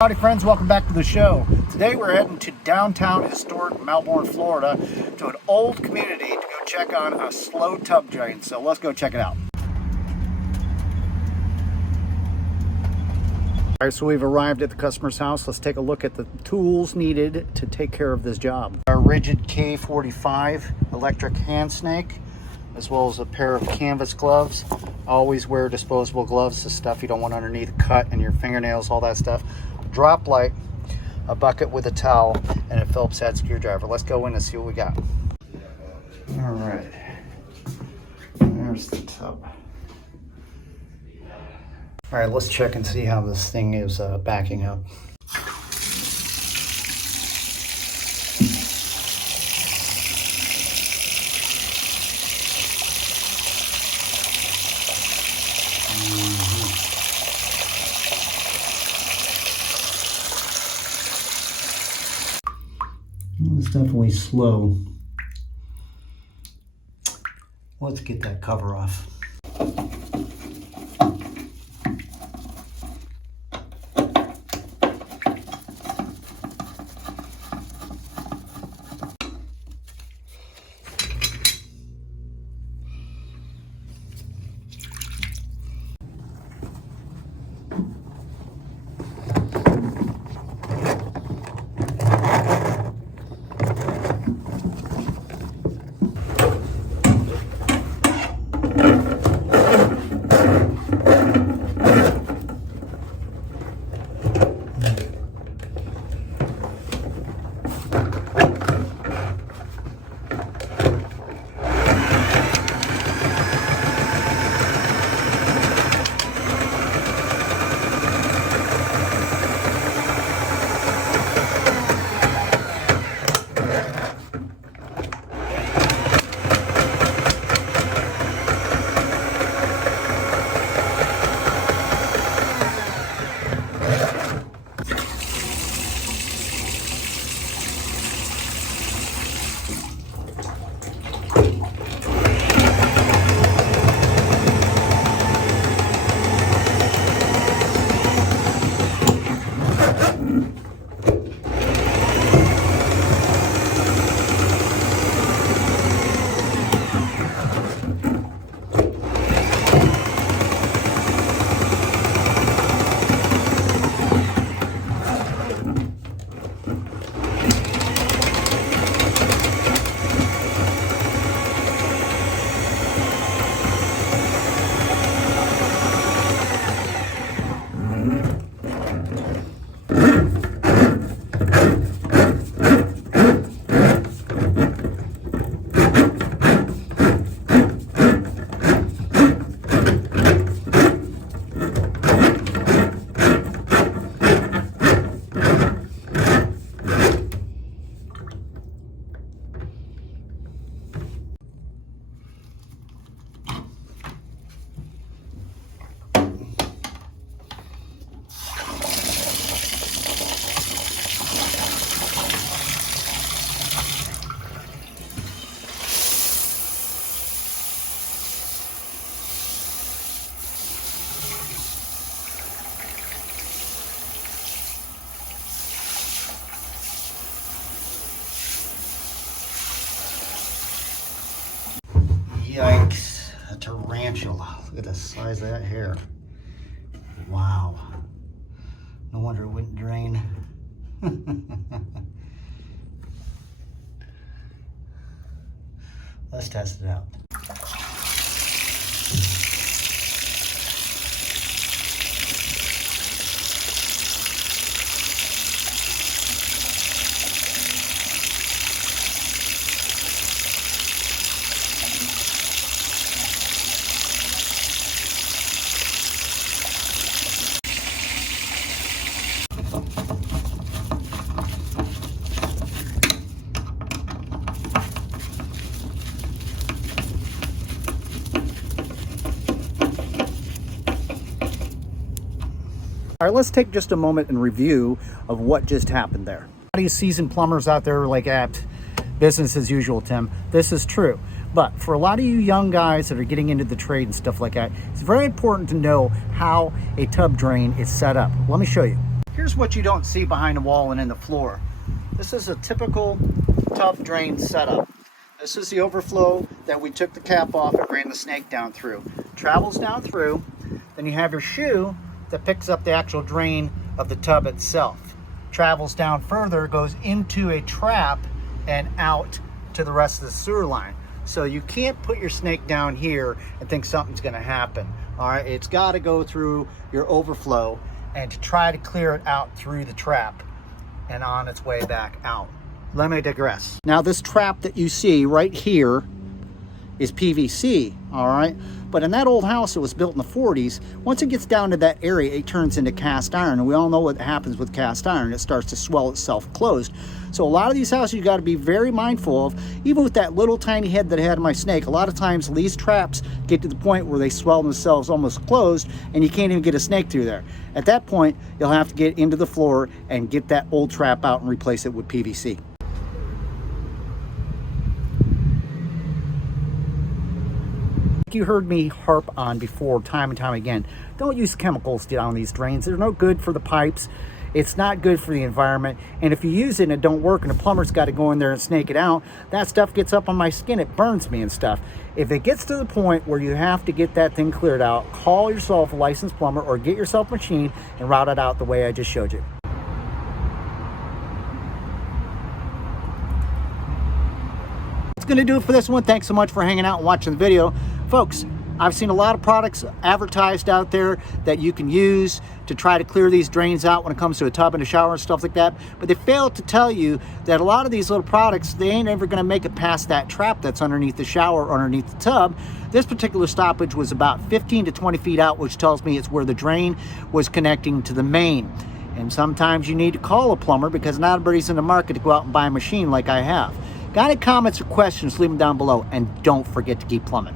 Howdy friends, welcome back to the show. Today we're heading to downtown historic Melbourne, Florida to an old community to go check on a slow tub drain. So let's go check it out. All right, so we've arrived at the customer's house. Let's take a look at the tools needed to take care of this job. Our rigid K45 electric hand snake, as well as a pair of canvas gloves. Always wear disposable gloves, the stuff you don't want underneath a cut and your fingernails, all that stuff. Drop light, a bucket with a towel, and a Phillips head screwdriver. Let's go in and see what we got. All right, there's the tub. All right, let's check and see how this thing is backing up. It's definitely slow. Let's get that cover off. Yikes, a tarantula. Look at the size of that hair. Wow. No wonder it wouldn't drain. Let's test it out. All right, let's take just a moment and review of what just happened there. A lot of you seasoned plumbers out there are like, business as usual, Tim. This is true. But for a lot of you young guys that are getting into the trade and stuff like that, it's very important to know how a tub drain is set up. Let me show you. here's what you don't see behind the wall and in the floor. This is a typical tub drain setup. This is the overflow that we took the cap off and ran the snake down through. Travels down through, then you have your shoe that picks up the actual drain of the tub itself. Travels down further, goes into a trap and out to the rest of the sewer line. So you can't put your snake down here and think something's gonna happen. All right, it's gotta go through your overflow and to try to clear it out through the trap and on its way back out. Let me digress. Now this trap that you see right here is PVC, all right? But in that old house that was built in the 40s, once it gets down to that area, it turns into cast iron. And we all know what happens with cast iron. It starts to swell itself closed. So a lot of these houses you gotta be very mindful of. Even with that little tiny head that I had in my snake, a lot of times these traps get to the point where they swell themselves almost closed and you can't even get a snake through there. At that point, you'll have to get into the floor and get that old trap out and replace it with PVC. You heard me harp on before time and time again, don't use chemicals down these drains. They're no good for the pipes. It's not good for the environment. And if you use it and it don't work and the plumber's got to go in there and snake it out, that stuff gets up on my skin. It burns me and stuff. If it gets to the point where you have to get that thing cleared out, call yourself a licensed plumber or get yourself a machine and route it out the way I just showed you. That's going to do it for this one. Thanks so much for hanging out and watching the video. Folks, I've seen a lot of products advertised out there that you can use to try to clear these drains out when it comes to a tub and a shower and stuff like that. But they fail to tell you that a lot of these little products, they ain't ever gonna make it past that trap that's underneath the shower or underneath the tub. This particular stoppage was about 15 to 20 feet out, which tells me it's where the drain was connecting to the main. And sometimes you need to call a plumber because not everybody's in the market to go out and buy a machine like I have. Got any comments or questions, leave them down below. And don't forget to keep plumbing.